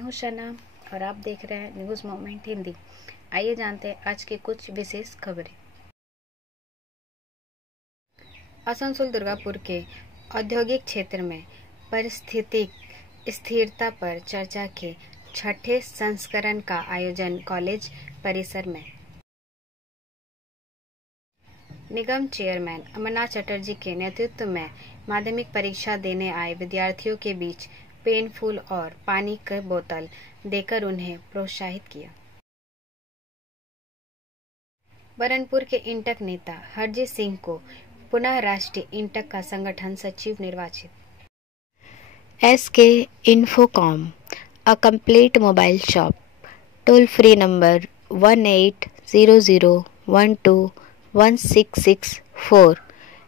हूं शना और आप देख रहे हैं न्यूज़ मोमेंट हिंदी। आइए जानते हैं आज की कुछ विशेष खबरें। आसनसोल दुर्गापुर के औद्योगिक क्षेत्र में पारिस्थितिक स्थिरता पर चर्चा के छठे संस्करण का आयोजन कॉलेज परिसर में। निगम चेयरमैन अमरनाथ चटर्जी के नेतृत्व में माध्यमिक परीक्षा देने आए विद्यार्थियों के बीच पेन, फूल और पानी की बोतल देकर उन्हें प्रोत्साहित किया। बरनपुर के इंटक नेता हरजीत सिंह को पुनः राष्ट्रीय इंटक का संगठन सचिव निर्वाचित। SK Infocom, a complete mobile shop, toll free number 1800121664,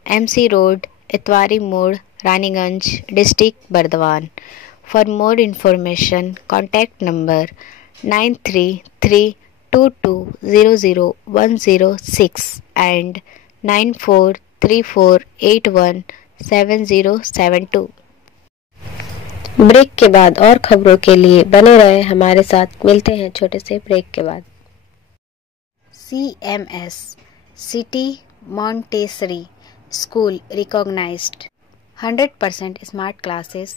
MC Road, Itwari Mode, Raniganj, District Bardhaman. For more information, contact number 9332200106 and 9434817072। Break के बाद और खबरों के लिए बने रहे हमारे साथ। मिलते हैं छोटे से ब्रेक के बाद। CMS city Montessori school recognised 100% smart classes,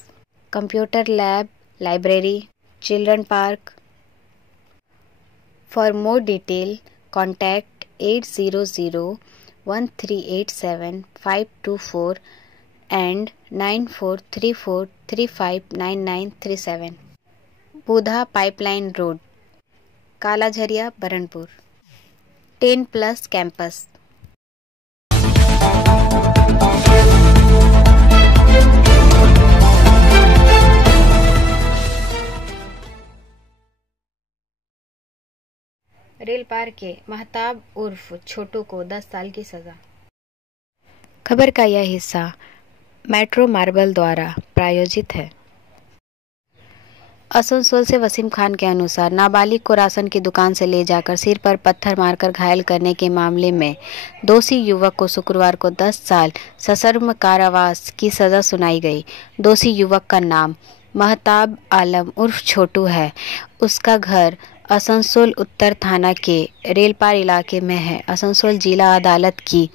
computer lab, library, children park. For more detail contact 80013875524 and 9434359937। Budha pipeline road, Kalajharia, Burnpur. 10+ campus. रेलपार के महताब उर्फ छोटू को 10 साल की सजा। खबर का यह हिस्सा मेट्रो मार्बल द्वारा प्रायोजित है। आसनसोल से वसीम खान के अनुसार नाबालिग को राशन की दुकान से ले जाकर सिर पर पत्थर मारकर घायल करने के मामले में दोषी युवक को शुक्रवार को 10 साल सश्रम कारावास की सजा सुनाई गई। दोषी युवक का नाम महताब आलम उर्फ छोटू है। उसका घर आसनसोल उत्तर थाना के रेलपार इलाके में है। आसनसोल जिला अदालत की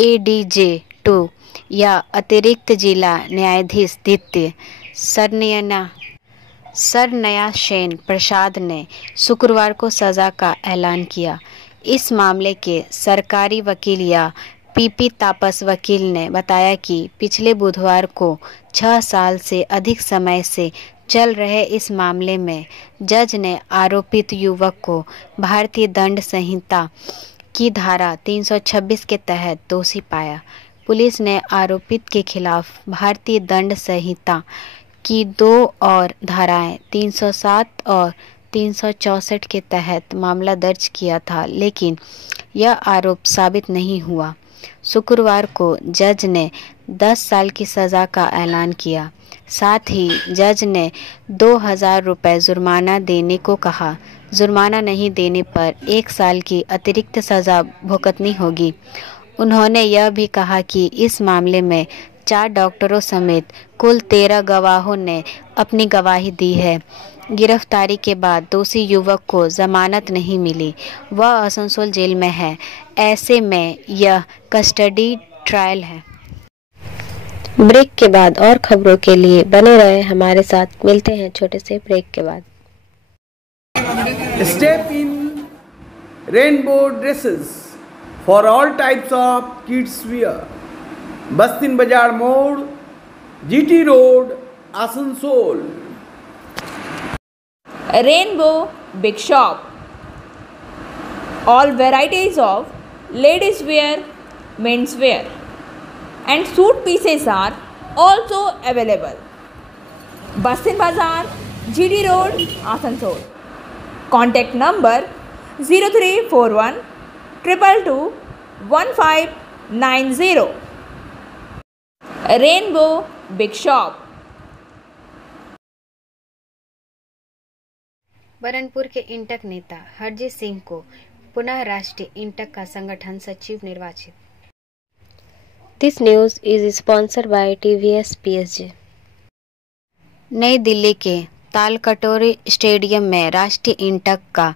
ADJ 2 या अतिरिक्त जिला न्यायाधीश द्वितीय सरनया सेन प्रसाद ने शुक्रवार को सजा का ऐलान किया। इस मामले के सरकारी वकील या PP तापस वकील ने बताया कि पिछले बुधवार को 6 साल से अधिक समय से चल रहे इस मामले में जज ने आरोपित युवक को भारतीय दंड संहिता की धारा 326 के तहत दोषी पाया। पुलिस ने आरोपित के खिलाफ भारतीय दंड संहिता की 2 और धाराएं 307 और 364 के तहत मामला दर्ज किया था, लेकिन यह आरोप साबित नहीं हुआ। शुक्रवार को जज ने 10 साल की सज़ा का ऐलान किया। साथ ही जज ने 2000 रुपये जुर्माना देने को कहा। जुर्माना नहीं देने पर 1 साल की अतिरिक्त सज़ा भुगतनी होगी। उन्होंने यह भी कहा कि इस मामले में 4 डॉक्टरों समेत कुल 13 गवाहों ने अपनी गवाही दी है। गिरफ्तारी के बाद दोषी युवक को जमानत नहीं मिली। वह आसनसोल जेल में है। ऐसे में यह कस्टडी ट्रायल है। ब्रेक के बाद और खबरों के लिए बने रहे हमारे साथ। मिलते हैं छोटे से ब्रेक के बाद। Step in rainbow dresses for all types of kids wear. बस्तिन बाजार मोड़, GT road, Asansol. Rainbow Big Shop. All varieties of ladies wear, men's wear and suit pieces are also available. Bastin Bazaar, GD Road, Asansol. Contact number 0341 222 1590. Rainbow Big Shop. Burnpur के इंटक नेता हरजीत सिंह को पुनः राष्ट्रीय इंटक का संगठन सचिव निर्वाचित। This news is sponsored by TVS PSG. नई दिल्ली के तालकटोरी स्टेडियम में राष्ट्रीय इंटक का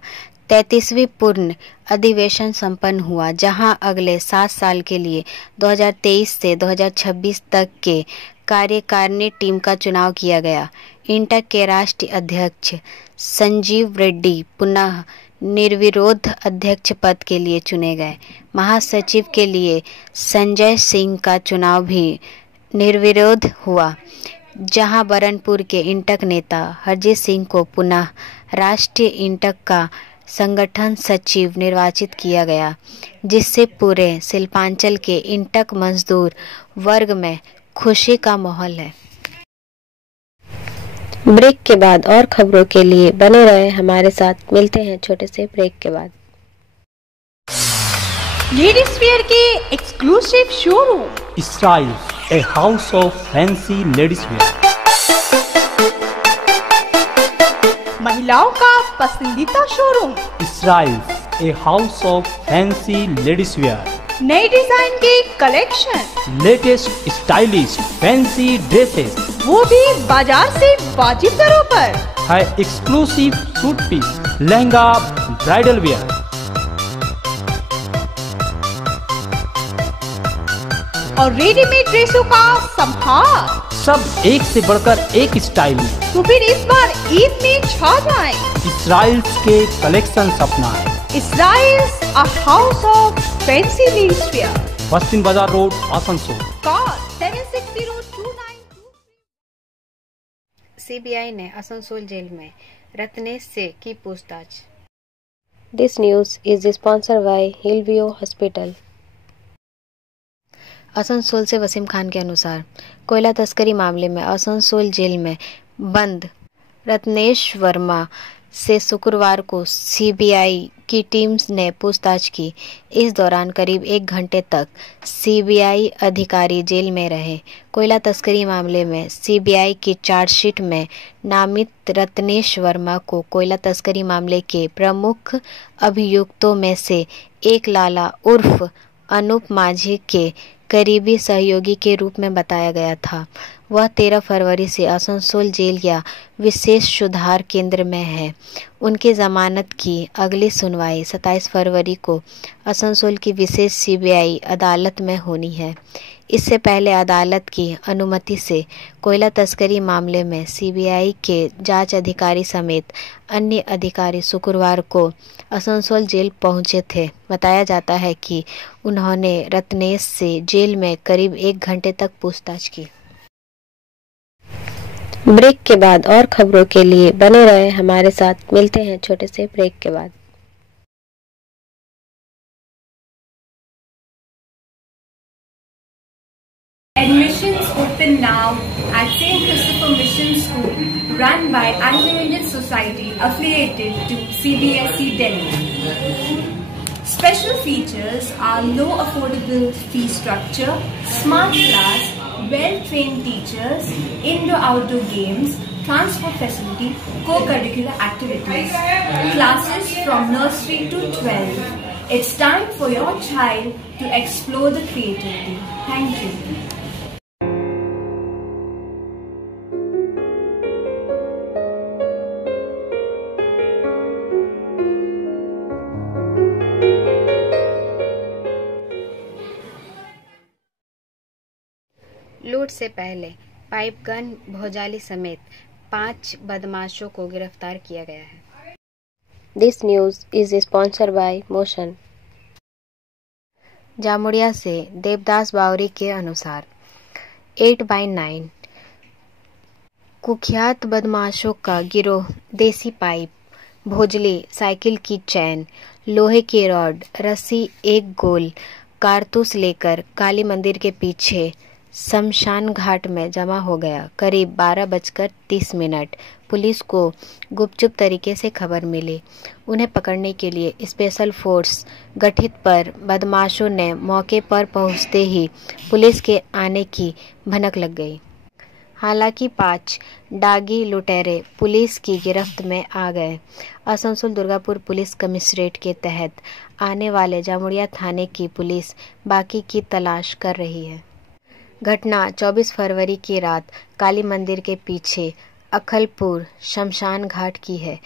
33वीं पूर्ण अधिवेशन संपन्न हुआ, जहां अगले 7 साल के लिए 2023 से 2026 तक के कार्यकारिणी टीम का चुनाव किया गया। इंटक के राष्ट्रीय अध्यक्ष संजीव रेड्डी पुनः निर्विरोध अध्यक्ष पद के लिए चुने गए। महासचिव के लिए संजय सिंह का चुनाव भी निर्विरोध हुआ, जहां बरनपुर के इंटक नेता हरजीत सिंह को पुनः राष्ट्रीय इंटक का संगठन सचिव निर्वाचित किया गया, जिससे पूरे शिल्पांचल के इंटक मजदूर वर्ग में खुशी का माहौल है। ब्रेक के बाद और खबरों के लिए बने रहे हमारे साथ। मिलते हैं छोटे से ब्रेक के बाद। लेडीज वेयर के exclusive showroom Styles, a house of fancy ladies wear. महिलाओं का पसंदीदा showroom Styles, a house of fancy ladies wear. नए डिजाइन के collection, Latest stylish fancy dresses. वो भी बाजार से वाजिब दरों पर। है exclusive suit piece, lehenga, bridal wear. और रेडीमेड ड्रेसों का संभार। सब एक से बढ़कर एक स्टाइल में। तो फिर इस बार ईद में छा जाए। Styles के कलेक्शन अपनाएं। Styles, a house of fancy ladies wear. बस्तिन बाजार रोड, आसनसोल। Call 7602923। सीबीआई ने आसनसोल जेल में रत्नेश से की पूछताछ। This news is sponsored by Hillview Hospital. Asansol से वसीम खान के अनुसार कोयला तस्करी मामले में आसनसोल जेल में बंद रत्नेश वर्मा से शुक्रवार को सीबीआई की टीम ने पूछताछ की। इस दौरान करीब 1 घंटे तक सीबीआई अधिकारी जेल में रहे। कोयला तस्करी मामले में सीबीआई की चार्जशीट में नामित रत्नेश वर्मा को कोयला तस्करी मामले के प्रमुख अभियुक्तों में से एक लाला उर्फ अनूप माझी के करीबी सहयोगी के रूप में बताया गया था। वह 13 फरवरी से आसनसोल जेल या विशेष सुधार केंद्र में है। उनकी जमानत की अगली सुनवाई 27 फरवरी को आसनसोल की विशेष सीबीआई अदालत में होनी है। इससे पहले अदालत की अनुमति से कोयला तस्करी मामले में सीबीआई के जांच अधिकारी समेत अन्य अधिकारी शुक्रवार को आसनसोल जेल पहुंचे थे। बताया जाता है कि उन्होंने रत्नेश से जेल में करीब 1 घंटे तक पूछताछ की। ब्रेक के बाद और खबरों के लिए बने रहे हमारे साथ। मिलते हैं छोटे से ब्रेक के बाद। Admissions open now at St. Christopher Mission School, run by Anglo-Indian Society affiliated to CBSE Delhi. Special features are low affordable fee structure, smart class, well-trained teachers, indoor-outdoor games, transport facility, co-curricular activities, classes from nursery to 12. It's time for your child to explore the creativity. Thank you. लूट से पहले pipe gun Bhojali समेत 5 बदमाशों को गिरफ्तार किया गया है। This news is sponsored by Motion. Jamuria से देवदास बावरी के अनुसार 8x9 कुख्यात बदमाशों का गिरोह देसी पाइप, भोजली, साइकिल की चैन, लोहे की रॉड, रस्सी, एक गोल कारतूस लेकर काली मंदिर के पीछे शमशान घाट में जमा हो गया। करीब 12:30 पुलिस को गुपचुप तरीके से खबर मिली। उन्हें पकड़ने के लिए स्पेशल फोर्स गठित पर बदमाशों ने मौके पर पहुंचते ही पुलिस के आने की भनक लग गई। हालांकि 5 डागी लुटेरे पुलिस की गिरफ्त में आ गए। आसनसोल दुर्गापुर पुलिस कमिश्नरेट के तहत आने वाले जामुड़िया थाने की पुलिस बाकी की तलाश कर रही है। घटना 24 फरवरी की रात काली मंदिर के पीछे अखलपुर शमशान घाट की है।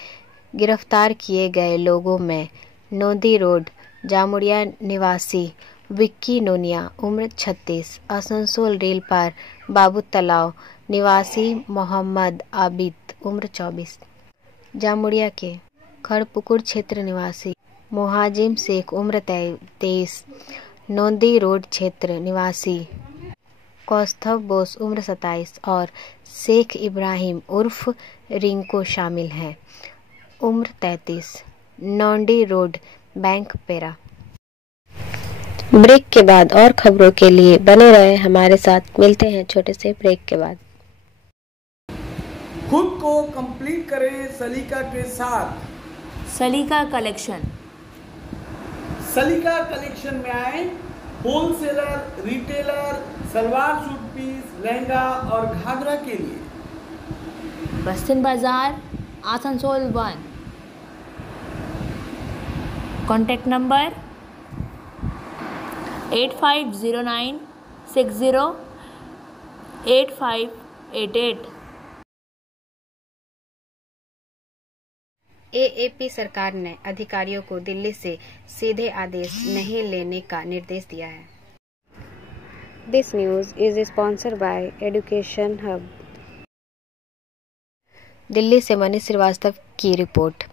गिरफ्तार किए गए लोगों में नोंदी रोड जामुड़िया निवासी विक्की नोनिया उम्र 36, आसनसोल रेल पार बाबू तालाब निवासी मोहम्मद आबिद उम्र 24, जामुड़िया के खड़पुकुर क्षेत्र निवासी मुहाजिम शेख उम्र 23, नोंदी रोड क्षेत्र निवासी कौस्तभ बोस उम्र 27 और शेख इब्राहिम उर्फ रिंको शामिल हैं, उम्र 33, नोंदी रोड बैंक पेरा। ब्रेक के बाद और खबरों के लिए बने रहे हमारे साथ। मिलते हैं छोटे से ब्रेक के बाद। खुद को कंप्लीट करें सलीका के साथ। सलीका कलेक्शन। सलीका कलेक्शन में आए wholesaler, retailer, salwar suit piece, lehenga और घाघरा के लिए। बस्तिन बाजार, आसनसोल 1। Contact number 8509608588। एएपी सरकार ने अधिकारियों को दिल्ली से सीधे आदेश नहीं लेने का निर्देश दिया है। This news is sponsored by education hub. Delhi से मनीष श्रीवास्तव की रिपोर्ट।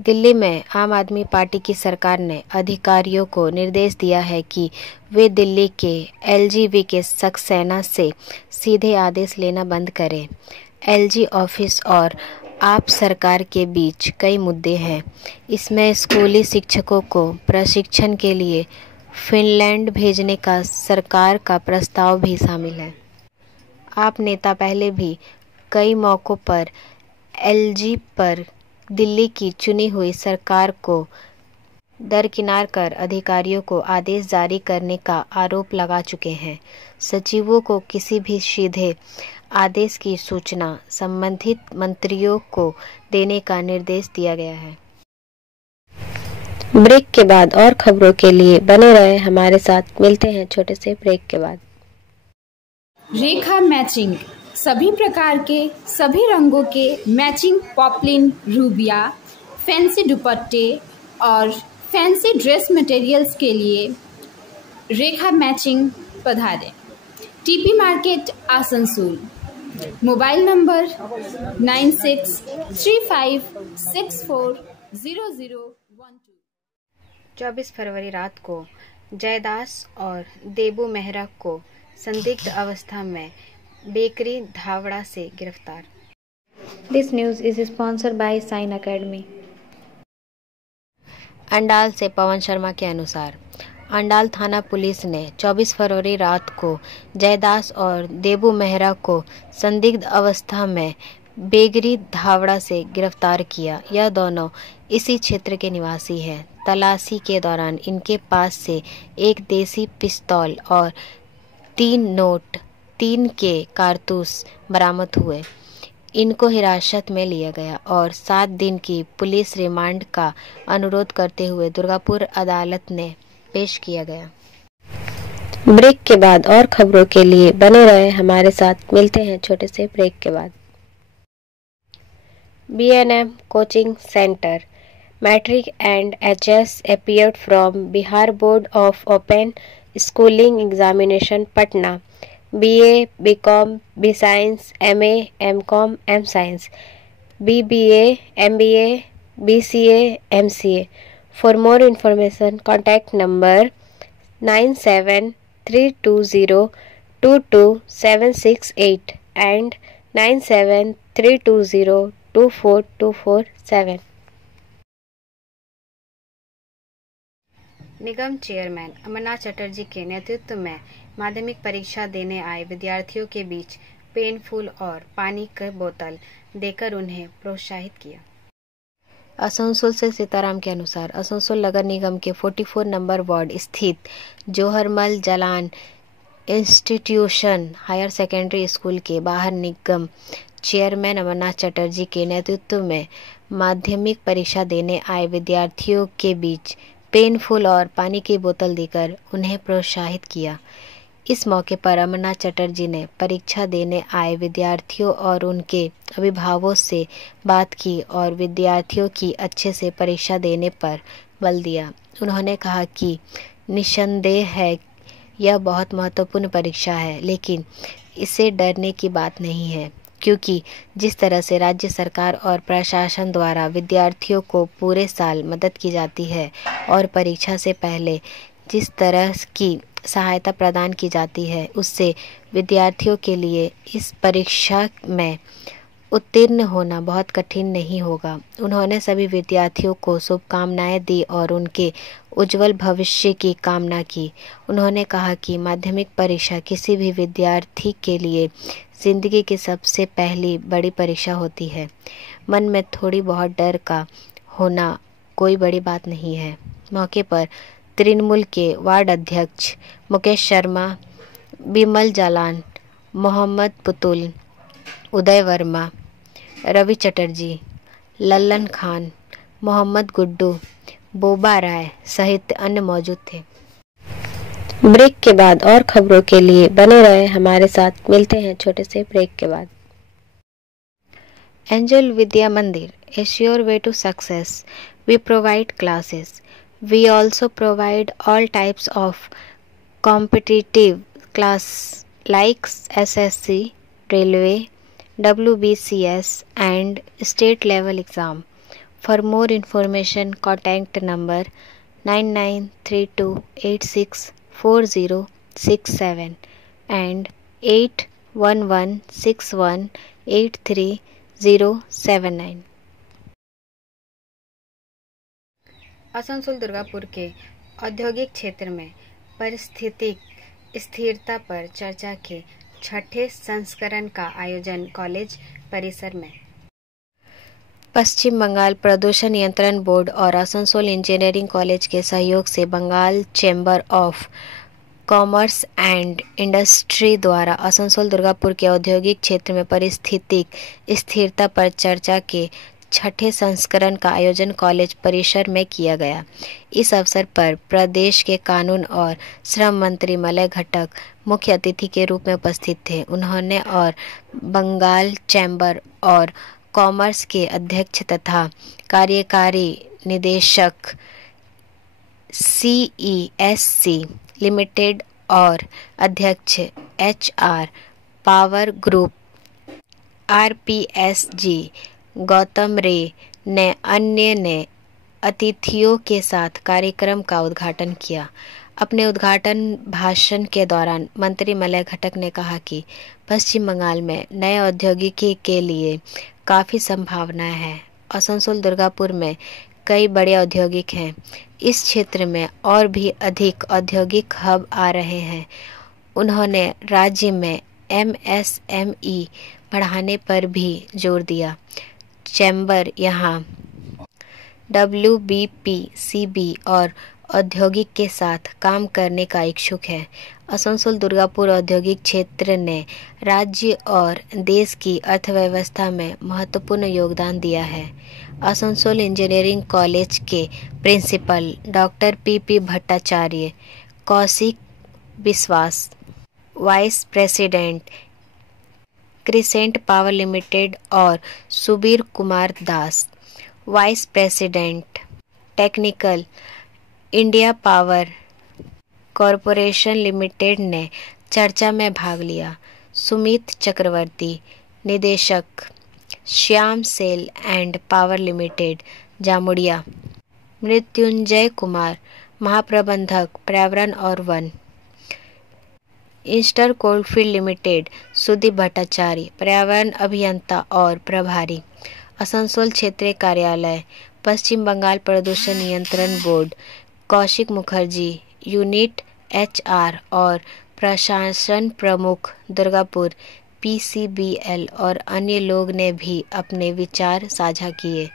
दिल्ली में आम आदमी पार्टी की सरकार ने अधिकारियों को निर्देश दिया है कि वे दिल्ली के एलजीबी के सक्सेना से सीधे आदेश लेना बंद करें। एलजी ऑफिस और आप सरकार के बीच कई मुद्दे हैं। इसमें स्कूली शिक्षकों को प्रशिक्षण के लिए फिनलैंड भेजने का सरकार का प्रस्ताव भी शामिल है। आप नेता पहले भी कई मौक़ों पर एलजी पर दिल्ली की चुनी हुई सरकार को दरकिनार कर अधिकारियों को आदेश जारी करने का आरोप लगा चुके हैं। सचिवों को किसी भी सीधे आदेश की सूचना संबंधित मंत्रियों को देने का निर्देश दिया गया है। ब्रेक के बाद और खबरों के लिए बने रहे हमारे साथ। मिलते हैं छोटे से ब्रेक के बाद। रेखा मैचिंग, सभी प्रकार के सभी रंगों के मैचिंग पॉपलिन, रूबिया, फैंसी दुपट्टे और फैंसी ड्रेस मटेरियल्स के लिए रेखा मैचिंग पधारें। TP market, Asansol. Mobile number 9635640012। 24 फरवरी रात को जयदास और देबू मेहरा को संदिग्ध अवस्था में बेकरी धावड़ा से गिरफ्तार। This news is sponsored by sine academy. Andal से पवन शर्मा के अनुसार अंडाल थाना पुलिस ने 24 फरवरी रात को जयदास और देबू मेहरा को संदिग्ध अवस्था में बेगरी धावड़ा से गिरफ्तार किया। यह दोनों इसी क्षेत्र के निवासी हैं। तलाशी के दौरान इनके पास से एक देसी पिस्तौल और 3 नोट 3 के कारतूस बरामद हुए। इनको हिरासत में लिया गया और 7 दिन की पुलिस रिमांड का अनुरोध करते हुए दुर्गापुर अदालत ने पेश किया गया। ब्रेक के बाद और खबरों के लिए बने रहे हमारे साथ। मिलते हैं छोटे से ब्रेक के बाद। BNM coaching centre matric and HS appeared from Bihar Board of Open Schooling Examination Patna, BA, BCom, BScience, MA, MCom, M-Science, BBA, MBA, BCA, MCA. For more information, contact number 9732022768 and 9732024247. निगम chairman Amarnath Chatterjee के नेतृत्व में माध्यमिक परीक्षा देने आए विद्यार्थियों के बीच पेन फूल और पानी की बोतल देकर उन्हें प्रोत्साहित किया। आसनसोल से सीताराम के अनुसार आसनसोल नगर निगम के 44 नंबर वार्ड स्थित जोहरमल Jalan institution higher secondary school के बाहर निगम चेयरमैन अमरनाथ चटर्जी के नेतृत्व में माध्यमिक परीक्षा देने आए विद्यार्थियों के बीच पेन फूल और पानी की बोतल देकर उन्हें प्रोत्साहित किया। इस मौके पर अमरनाथ चटर्जी ने परीक्षा देने आए विद्यार्थियों और उनके अभिभावकों से बात की और विद्यार्थियों की अच्छे से परीक्षा देने पर बल दिया। उन्होंने कहा कि निस्संदेह है यह बहुत महत्वपूर्ण परीक्षा है, लेकिन इससे डरने की बात नहीं है, क्योंकि जिस तरह से राज्य सरकार और प्रशासन द्वारा विद्यार्थियों को पूरे साल मदद की जाती है और परीक्षा से पहले जिस तरह की सहायता प्रदान की जाती है, उससे विद्यार्थियों के लिए इस परीक्षा में उत्तीर्ण होना बहुत कठिन नहीं होगा। उन्होंने सभी विद्यार्थियों को शुभकामनाएं दी और उनके उज्जवल भविष्य की कामना की। उन्होंने कहा कि माध्यमिक परीक्षा किसी भी विद्यार्थी के लिए ज़िंदगी की सबसे पहली बड़ी परीक्षा होती है। मन में थोड़ी बहुत डर का होना कोई बड़ी बात नहीं है। मौके पर तृणमूल के वार्ड अध्यक्ष मुकेश शर्मा, बिमल जालान, मोहम्मद पुतुल, उदय वर्मा, रवि चटर्जी, लल्लन खान, मोहम्मद गुड्डू, बोबा राय सहित अन्य मौजूद थे। ब्रेक के बाद और खबरों के लिए बने रहे हमारे साथ। मिलते हैं छोटे से ब्रेक के बाद। एंजल विद्या मंदिर, a sure way to success. We provide classes. We also provide all types of competitive class like SSC, Railway, WBCS and state level exam. For more information, contact number 9932864067 and 8116183079. Asansol Durgapur के औद्योगिक क्षेत्र में पारिस्थितिक स्थिरता पर चर्चा के छठे संस्करण का आयोजन कॉलेज परिसर में। पश्चिम बंगाल प्रदूषण नियंत्रण बोर्ड और आसनसोल इंजीनियरिंग कॉलेज के सहयोग से Bengal chamber of commerce and industry द्वारा आसनसोल दुर्गापुर के औद्योगिक क्षेत्र में पारिस्थितिक स्थिरता पर चर्चा के छठे संस्करण का आयोजन कॉलेज परिसर में किया गया। इस अवसर पर प्रदेश के कानून और श्रम मंत्री मलय घटक मुख्य अतिथि के रूप में उपस्थित थे। उन्होंने और बंगाल चैम्बर और कॉमर्स के अध्यक्ष तथा कार्यकारी निदेशक CESC लिमिटेड और अध्यक्ष HR power group RPSG Gautam रे ने अन्य ने अतिथियों के साथ कार्यक्रम का उद्घाटन किया। अपने उद्घाटन भाषण के दौरान मंत्री मलय घटक ने कहा कि पश्चिम बंगाल में नए औद्योगिकी के लिए काफ़ी संभावनाएं हैं। आसनसोल दुर्गापुर में कई बड़े औद्योगिक हैं। इस क्षेत्र में और भी अधिक औद्योगिक हब आ रहे हैं। उन्होंने राज्य में MSME बढ़ाने पर भी जोर दिया। चैम्बर यहाँ WBPCB और औद्योगिक के साथ काम करने का इच्छुक है। आसनसोल दुर्गापुर औद्योगिक क्षेत्र ने राज्य और देश की अर्थव्यवस्था में महत्वपूर्ण योगदान दिया है। आसनसोल इंजीनियरिंग कॉलेज के principal doctor PP Bhattacharya, Kaushik Biswas, vice president crescent power limited और Subir Kumar Das, vice president technical India power corporation limited ने चर्चा में भाग लिया। सुमित चक्रवर्ती, निदेशक Shyam SEL and power limited Jamuria, Mrityunjay Kumar, महाप्रबंधक पर्यावरण और वन, Eastern coalfield limited Sudip Bhattacharya, पर्यावरण अभियंता और प्रभारी, आसनसोल क्षेत्रीय कार्यालय पश्चिम बंगाल प्रदूषण नियंत्रण board Kaushik Mukherjee, unit HR और प्रशासन प्रमुख दुर्गापुर PCBL और अन्य लोग ने भी अपने विचार साझा किए।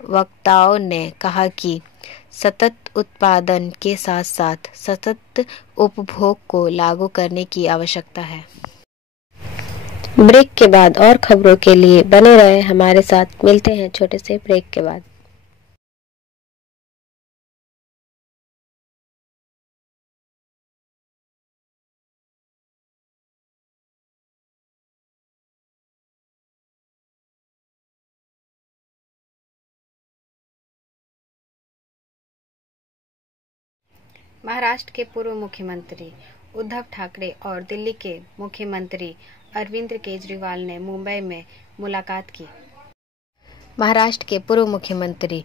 वक्ताओं ने कहा कि सतत उत्पादन के साथ साथ सतत उपभोग को लागू करने की आवश्यकता है। ब्रेक के बाद और खबरों के लिए बने रहे हमारे साथ। मिलते हैं छोटे से ब्रेक के बाद। महाराष्ट्र के पूर्व मुख्यमंत्री उद्धव ठाकरे और दिल्ली के मुख्यमंत्री अरविंद केजरीवाल ने मुंबई में मुलाकात की। महाराष्ट्र के पूर्व मुख्यमंत्री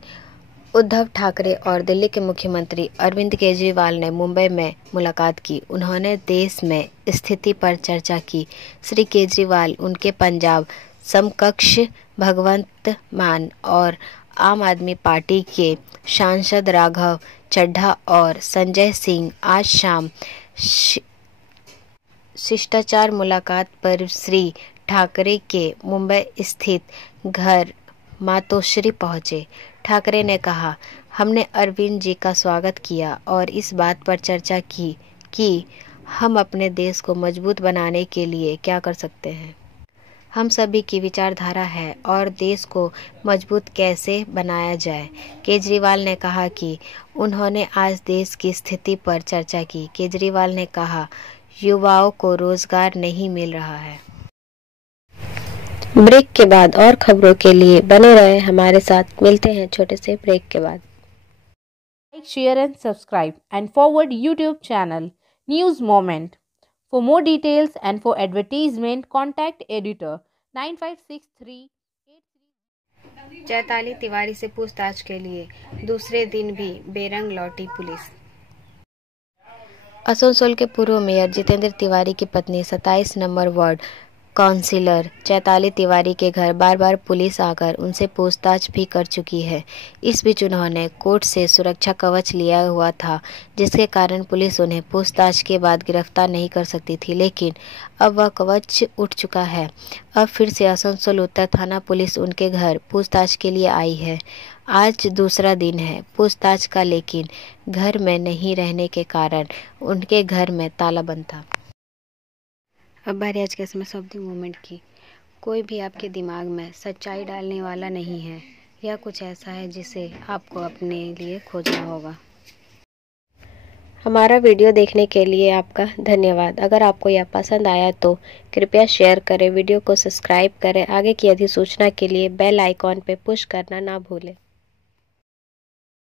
उद्धव ठाकरे और दिल्ली के मुख्यमंत्री अरविंद केजरीवाल ने मुंबई में मुलाकात की। उन्होंने देश में स्थिति पर चर्चा की। श्री केजरीवाल उनके पंजाब समकक्ष भगवंत मान और आम आदमी पार्टी के सांसद राघव चड्ढा और संजय सिंह आज शाम शिष्टाचार मुलाकात पर श्री ठाकरे के मुंबई स्थित घर मातोश्री पहुंचे। ठाकरे ने कहा, हमने अरविंद जी का स्वागत किया और इस बात पर चर्चा की कि हम अपने देश को मजबूत बनाने के लिए क्या कर सकते हैं। हम सभी की विचारधारा है और देश को मजबूत कैसे बनाया जाए। केजरीवाल ने कहा कि उन्होंने आज देश की स्थिति पर चर्चा की। केजरीवाल ने कहा, युवाओं को रोजगार नहीं मिल रहा है। ब्रेक के बाद और खबरों के लिए बने रहे हमारे साथ। मिलते हैं छोटे से ब्रेक के बाद। Like, share and subscribe and forward YouTube channel News Moment. For more details and for advertisement, contact editor 9563. Chaitali Tiwari से पूछताछ के लिए दूसरे दिन भी बेरंग लौटी पुलिस। आसनसोल के पूर्व मेयर जितेंद्र तिवारी की पत्नी 27 number ward councillor Chaitali Tiwari के घर बार बार पुलिस आकर उनसे पूछताछ भी कर चुकी है। इस बीच उन्होंने कोर्ट से सुरक्षा कवच लिया हुआ था, जिसके कारण पुलिस उन्हें पूछताछ के बाद गिरफ्तार नहीं कर सकती थी, लेकिन अब वह कवच उठ चुका है। अब फिर से आसनसोल उत्तर थाना पुलिस उनके घर पूछताछ के लिए आई है। आज दूसरा दिन है पूछताछ का, लेकिन घर में नहीं रहने के कारण उनके घर में ताला बंद था। अब बारी आज के समय ऑफ द मोमेंट की। कोई भी आपके दिमाग में सच्चाई डालने वाला नहीं है। यह कुछ ऐसा है जिसे आपको अपने लिए खोजना होगा। हमारा वीडियो देखने के लिए आपका धन्यवाद। अगर आपको यह पसंद आया तो कृपया शेयर करें, वीडियो को सब्सक्राइब करें। आगे की अधिसूचना के लिए बेल आइकॉन पर पुश करना ना भूलें।